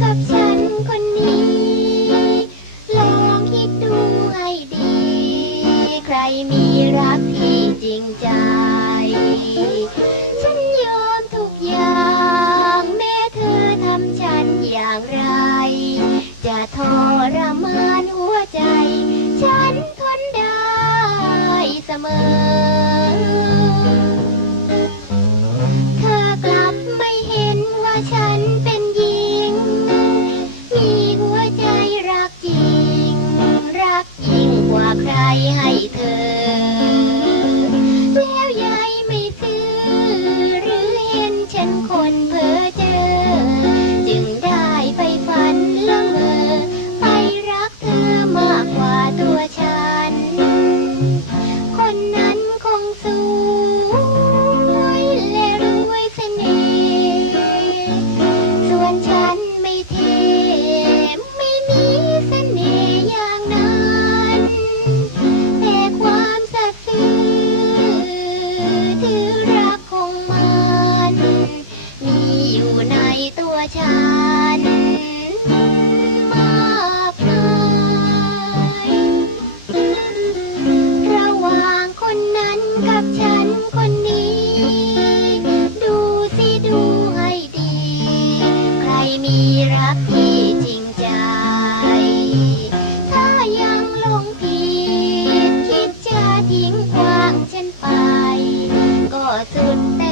กับฉันคนนี้ ลองคิดดูให้ดี ใครมีรักที่จริงใจ ฉันยอมทุกอย่าง แม้เธอทำฉันอย่างไร จะทรมานหัวใจ ฉันทนได้เสมอ มี อยู่ในตัวฉันมากมระหว่างคนนั้นกับฉันคนนี้ ดูสิดูให้ดี ใครมีรักที่จริงใจ ถ้ายังหลงผิดคิดจะทิ้งขวางฉันไป ก็สุดแต่